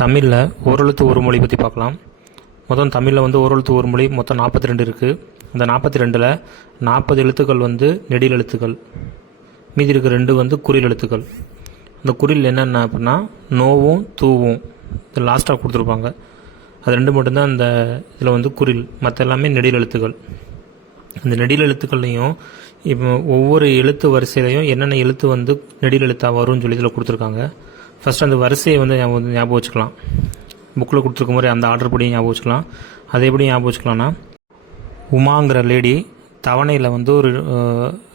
தமிழில் ஓரெழுத்து ஒரு மொழி பற்றி பார்க்கலாம். மொத்தம் தமிழில் வந்து ஓரெழுத்து ஒரு மொழி மொத்தம் 42 இருக்குது. அந்த 42ல் 40 எழுத்துக்கள் வந்து நெடில் எழுத்துக்கள், மீதி இருக்க 2 வந்து குறில் எழுத்துக்கள். அந்த குறில் என்னென்ன அப்படின்னா நோவும் தூவும் இது லாஸ்ட்டாக கொடுத்துருப்பாங்க. அது 2 மட்டும்தான் அந்த இதில் வந்து குறில், மற்ற எல்லாமே நெடில் எழுத்துக்கள். அந்த நெடில் எழுத்துக்கள்லையும் இப்போ ஒவ்வொரு எழுத்து வரிசையிலையும் என்னென்ன எழுத்து வந்து நெடில் எழுத்தாக வரும்னு சொல்லி இதில் கொடுத்துருக்காங்க. ஃபஸ்ட்டு அந்த வரிசையை வந்து ஞாபகம் வச்சுக்கலாம். புக்கில் கொடுத்துருக்க மாதிரி அந்த ஆர்டர் படி ஞாபகம் வச்சுக்கலாம். அதை எப்படி ஞாபகம் வச்சுக்கலாம்னா, உமாங்கிற லேடி தவணையில் வந்து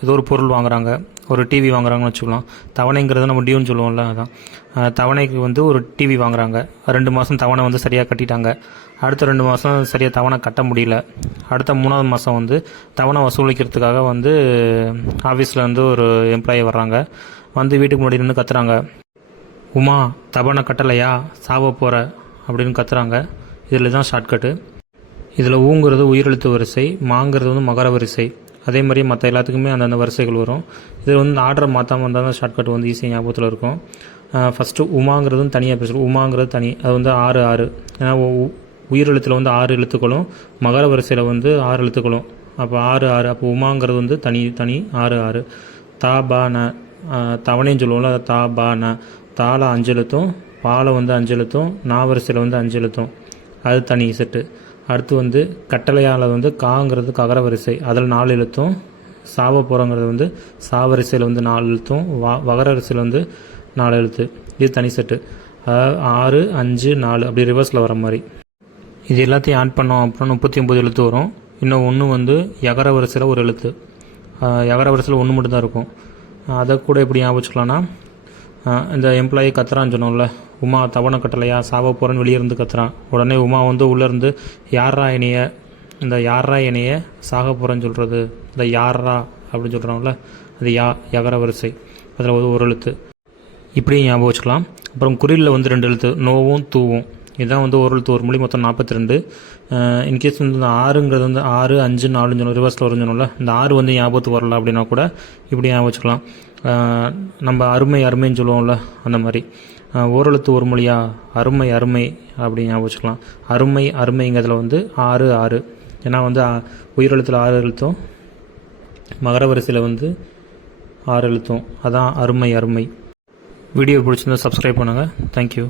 ஏதோ ஒரு பொருள் வாங்குறாங்க, ஒரு டிவி வாங்குறாங்கன்னு வச்சுக்கலாம். தவணைங்கிறத நம்ம டியூன்னு சொல்லுவோம்ல, அதான் தவணைக்கு வந்து ஒரு டிவி வாங்குறாங்க. 2 மாதம் தவணை வந்து சரியாக கட்டிட்டாங்க. அடுத்த 2 மாதம் சரியாக தவணை கட்ட முடியல. அடுத்த 3வது மாதம் வந்து தவணை வசூலிக்கிறதுக்காக வந்து ஆஃபீஸில் வந்து ஒரு எம்ப்ளாயி வர்றாங்க. வந்து வீட்டுக்கு முன்னாடி நின்று கத்துறாங்க, உமா தவணை கட்டலையா, சாவ போகிற அப்படின்னு கத்துறாங்க. இதில் தான் ஷார்ட்கட்டு. இதில் ஊங்கிறது உயிரெழுத்து வரிசை, மாங்கிறது வந்து மகர வரிசை. அதே மாதிரி மற்ற எல்லாத்துக்குமே அந்தந்த வரிசைகள் வரும். இதில் வந்து ஆர்டரை மாற்றாமல் வந்தால் தான் ஷார்ட்கட் வந்து ஈஸியாக ஞாபகத்தில் இருக்கும். ஃபஸ்ட்டு உமாங்கிறதும் தனியாக பேசுகிறோம். உமாங்கிறது தனி, அது வந்து 6 ஏன்னா உயிரெழுத்தில் வந்து 6 எழுத்துக்களும், மகர வரிசையில் வந்து 6 எழுத்துக்களும். அப்போ 6 அப்போ உமாங்கிறது வந்து தனி 6. தா பா ந தவணைன்னு சொல்லுவோம்ல, தா பா ந. தாள 5 எழுத்தும், பாலை வந்து 5 எழுத்தும், நாவரிசையில் வந்து 5 எழுத்தும், அது தனி செட்டு. அடுத்து வந்து கட்டளையால் வந்து காங்கிறது ககர வரிசை, அதில் 4 எழுத்தும், சாவ போகிறங்கிறது வந்து சாவரிசையில் வந்து 4 எழுத்தும், வகர வரிசையில் வந்து 4 எழுத்து, இது தனி செட்டு. 6, 5, 4 அப்படி ரிவர்ஸில் வர மாதிரி. இது எல்லாத்தையும் ஆட் பண்ணோம் அப்புறம் 39 எழுத்து வரும். இன்னும் ஒன்று வந்து யகர வரிசையில் ஒரு எழுத்து, யகர வரிசையில் 1 மட்டும்தான் இருக்கும். அதை கூட எப்படி ஞாபகம் வச்சுக்கலாம்னா, இந்த எம்ப்ளாயி கத்துறான்னு சொன்னோம்ல, உமா தவணை கட்டலையா, சாவ போகிறேன்னு வெளியே இருந்து கத்துறான். உடனே உமா வந்து உள்ளேருந்து யாரா இணைய, இந்த யாரா இணைய சாக போகிறேன்னு சொல்கிறது, இந்த யாரா அப்படின்னு சொல்கிறாங்கள, அது யகர வரிசை, அதில் ஒரு எழுத்து. இப்படியும் ஞாபகம் வச்சுக்கலாம். அப்புறம் குறியில் வந்து 2 எழுத்து, நோவும் தூவும். இதுதான் வந்து ஒரு எழுத்து ஒரு மொழி மொத்தம் 42. இன்கேஸ் வந்து இந்த 6ங்கிறது வந்து 6, 5, 4 சொன்னோம், ரிவர்ஸில் வரும்னு சொன்னோம்ல, இந்த 6 வந்து ஞாபகத்துக்கு வரல அப்படின்னா கூட இப்படி ஞாபகம் வச்சுக்கலாம். நம்ம அருமைன்னு சொல்லுவோம்ல, அந்த மாதிரி ஓரெழுத்து ஒரு மொழியா அருமை அப்படி ஞாபகம் வச்சுக்கலாம். அருமைங்கிறதுல வந்து 6. ஏன்னா வந்து உயிரெழுத்தில் 6 எழுத்தும், மகர வரிசையில் வந்து 6 எழுத்தும், அதான் அருமை. வீடியோ பிடிச்சிருந்தா சப்ஸ்கிரைப் பண்ணுங்கள். தேங்க்யூ.